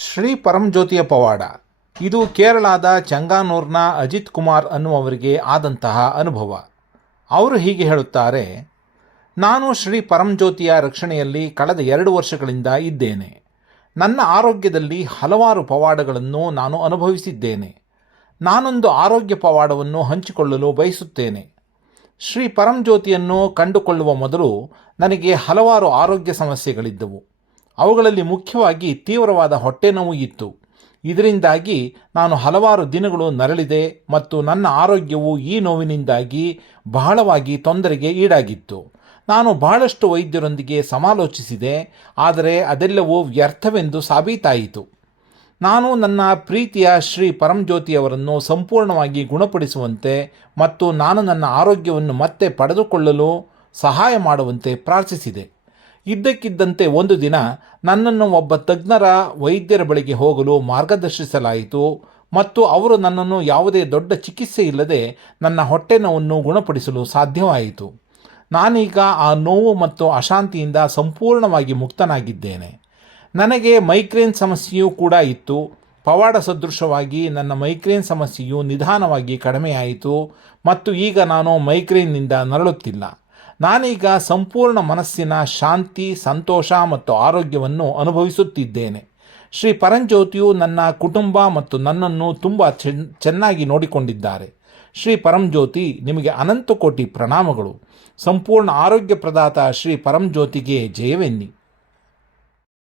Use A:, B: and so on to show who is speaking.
A: ಶ್ರೀ ಪರಂಜ್ಯೋತಿಯ ಪವಾಡ. ಇದು ಕೇರಳದ ಚಂಗಾನೂರ್ನ ಅಜಿತ್ ಕುಮಾರ್ ಅನ್ನುವವರಿಗೆ ಆದಂತಹ ಅನುಭವ. ಅವರು ಹೀಗೆ ಹೇಳುತ್ತಾರೆ, ನಾನು ಶ್ರೀ ಪರಂಜ್ಯೋತಿಯ ರಕ್ಷಣೆಯಲ್ಲಿ ಕಳೆದ ಎರಡು ವರ್ಷಗಳಿಂದ ಇದ್ದೇನೆ. ನನ್ನ ಆರೋಗ್ಯದಲ್ಲಿ ಹಲವಾರು ಪವಾಡಗಳನ್ನು ನಾನು ಅನುಭವಿಸಿದ್ದೇನೆ. ನಾನೊಂದು ಆರೋಗ್ಯ ಪವಾಡವನ್ನು ಹಂಚಿಕೊಳ್ಳಲು ಬಯಸುತ್ತೇನೆ. ಶ್ರೀ ಪರಂಜ್ಯೋತಿಯನ್ನು ಕಂಡುಕೊಳ್ಳುವ ಮೊದಲು ನನಗೆ ಹಲವಾರು ಆರೋಗ್ಯ ಸಮಸ್ಯೆಗಳಿದ್ದವು. ಅವುಗಳಲ್ಲಿ ಮುಖ್ಯವಾಗಿ ತೀವ್ರವಾದ ಹೊಟ್ಟೆ ನೋವು ಇತ್ತು. ಇದರಿಂದಾಗಿ ನಾನು ಹಲವಾರು ದಿನಗಳು ನರಳಿದೆ ಮತ್ತು ನನ್ನ ಆರೋಗ್ಯವು ಈ ನೋವಿನಿಂದಾಗಿ ಬಹಳವಾಗಿ ತೊಂದರೆಗೆ ಈಡಾಗಿತ್ತು. ನಾನು ಬಹಳಷ್ಟು ವೈದ್ಯರೊಂದಿಗೆ ಸಮಾಲೋಚಿಸಿದೆ, ಆದರೆ ಅದೆಲ್ಲವೂ ವ್ಯರ್ಥವೆಂದು ಸಾಬೀತಾಯಿತು. ನಾನು ನನ್ನ ಪ್ರೀತಿಯ ಶ್ರೀ ಪರಂಜ್ಯೋತಿಯವರನ್ನು ಸಂಪೂರ್ಣವಾಗಿ ಗುಣಪಡಿಸುವಂತೆ ಮತ್ತು ನಾನು ನನ್ನ ಆರೋಗ್ಯವನ್ನು ಮತ್ತೆ ಪಡೆದುಕೊಳ್ಳಲು ಸಹಾಯ ಮಾಡುವಂತೆ ಪ್ರಾರ್ಥಿಸಿದೆ. ಇದ್ದಕ್ಕಿದ್ದಂತೆ ಒಂದು ದಿನ ನನ್ನನ್ನು ಒಬ್ಬ ತಜ್ಞರ ವೈದ್ಯರ ಬಳಿಗೆ ಹೋಗಲು ಮಾರ್ಗದರ್ಶಿಸಲಾಯಿತು ಮತ್ತು ಅವರು ನನ್ನನ್ನು ಯಾವುದೇ ದೊಡ್ಡ ಚಿಕಿತ್ಸೆ ಇಲ್ಲದೆ ನನ್ನ ಹೊಟ್ಟೆ ನೋವನ್ನು ಗುಣಪಡಿಸಲು ಸಾಧ್ಯವಾಯಿತು. ನಾನೀಗ ಆ ನೋವು ಮತ್ತು ಅಶಾಂತಿಯಿಂದ ಸಂಪೂರ್ಣವಾಗಿ ಮುಕ್ತನಾಗಿದ್ದೇನೆ. ನನಗೆ ಮೈಗ್ರೇನ್ ಸಮಸ್ಯೆಯೂ ಕೂಡ ಇತ್ತು. ಪವಾಡ ಸದೃಶವಾಗಿ ನನ್ನ ಮೈಗ್ರೇನ್ ಸಮಸ್ಯೆಯು ನಿಧಾನವಾಗಿ ಕಡಿಮೆಯಾಯಿತು ಮತ್ತು ಈಗ ನಾನು ಮೈಗ್ರೇನ್ನಿಂದ ನರಳುತ್ತಿಲ್ಲ. ನಾನೀಗ ಸಂಪೂರ್ಣ ಮನಸ್ಸಿನ ಶಾಂತಿ, ಸಂತೋಷ ಮತ್ತು ಆರೋಗ್ಯವನ್ನು ಅನುಭವಿಸುತ್ತಿದ್ದೇನೆ. ಶ್ರೀ ಪರಂಜ್ಯೋತಿಯು ನನ್ನ ಕುಟುಂಬ ಮತ್ತು ನನ್ನನ್ನು ತುಂಬ ಚೆನ್, ಚೆನ್ನಾಗಿ ನೋಡಿಕೊಂಡಿದ್ದಾರೆ. ಶ್ರೀ ಪರಂಜ್ಯೋತಿ ನಿಮಗೆ ಅನಂತ ಕೋಟಿ ಪ್ರಣಾಮಗಳು. ಸಂಪೂರ್ಣ ಆರೋಗ್ಯ ಪ್ರದಾತ ಶ್ರೀ ಪರಂಜ್ಯೋತಿಗೆ ಜಯವೆನ್ನಿ.